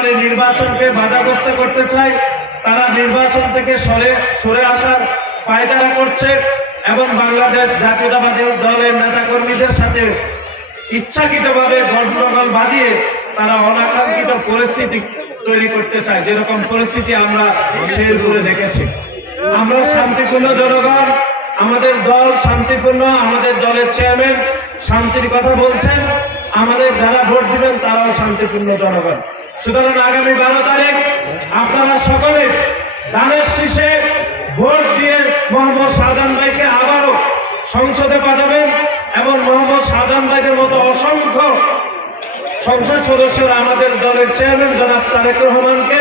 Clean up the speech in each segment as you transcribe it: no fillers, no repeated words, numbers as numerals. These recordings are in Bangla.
করে নির্বাচনকে বাধাগ্রস্ত করতে চায়, তারা নির্বাচন থেকে সরে আসার পায়তারা করছে এবং বাংলাদেশ জাতীয়তাবাদী দলের নেতাকর্মীদের সাথে ইচ্ছাকৃতভাবে গন্ডগোল বাঁধিয়ে তারা অনাকাঙ্ক্ষিত পরিস্থিতি তৈরি করতে চায়, যেরকম পরিস্থিতি আমরা শেরপুরে দেখেছি। আমরা শান্তিপূর্ণ জনগণ, আমাদের দল শান্তিপূর্ণ, আমাদের দলের চেয়ারম্যান শান্তির কথা বলছেন, আমাদের যারা ভোট দিবেন তারাও শান্তিপূর্ণ জনগণ। সুতরাং আগামী 12 তারিখ আপনারা সকলে ধানের শীষে ভোট দিয়ে মোহাম্মদ শাহজাহান ভাইকে আবারও সংসদে পাঠাবেন এবং মোহাম্মদ শাহজাহান ভাইদের মতো অসংখ্য সংসদ সদস্যরা আমাদের দলের চেয়ারম্যান জনাব তারেক রহমানকে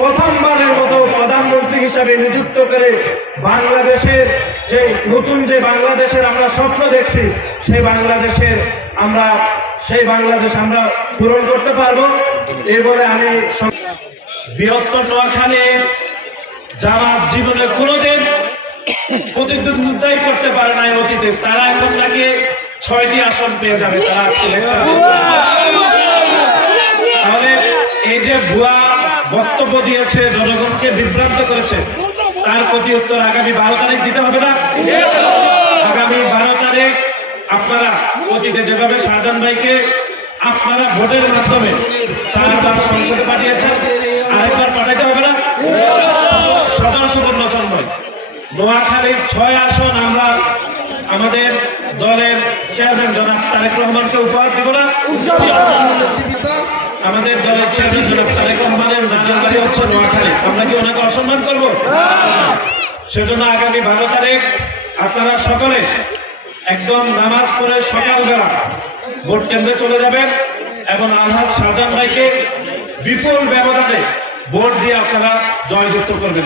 প্রথমবারের মতো প্রধানমন্ত্রী হিসাবে নিযুক্ত করে বাংলাদেশের যে নতুন যে বাংলাদেশের আমরা স্বপ্ন দেখছি সেই বাংলাদেশ আমরা পূরণ করতে পারবো। এই বলে আমি বৃহত্তর নোয়াখালী জামাত জীবনে কোনোদিন প্রতিদ্বন্দ্বিতাই করতে পারে না অতীতে, তারা এখন নাকি 6টি আসন পেয়ে যাবে। তারা আজকে তাহলে এই যে ভুয়া বক্তব্য দিয়েছে, জনগণকে বিভ্রান্ত করেছে, তার প্রতি উত্তর আগামী 12 তারিখ দিতে হবে না? আগামী 12 তারিখ আপনারা অতীতে যেভাবে শাহজাহান ভাইকে আপনারা ভোটের মাধ্যমে 4বার সংসদে পাঠিয়েছেন, আরেকবার পাঠাইতে হবে না? সদস্যপূর্ণচন্ময় নোয়াখালীর 6 আসন আমরা আমাদের দলের চেয়ারম্যান জনাব তারেক রহমানকে উপহার দেব না? আমাদের দলের চেয়ারম্যান জনাব তারেক রহমানের নানার বাড়ি হচ্ছে নোয়াখালী, আমরা কি ওনাকে অসম্মান করবো? সেজন্য আগামী 12 তারিখ আপনারা সকলে একদম নামাজ পড়ে সকালবেলা ভোট কেন্দ্রে চলে যাবেন এবং আলহাজ শাহজাহান ভাইকে বিপুল ব্যবধানে ভোট দিয়ে আপনারা জয়যুক্ত করবেন।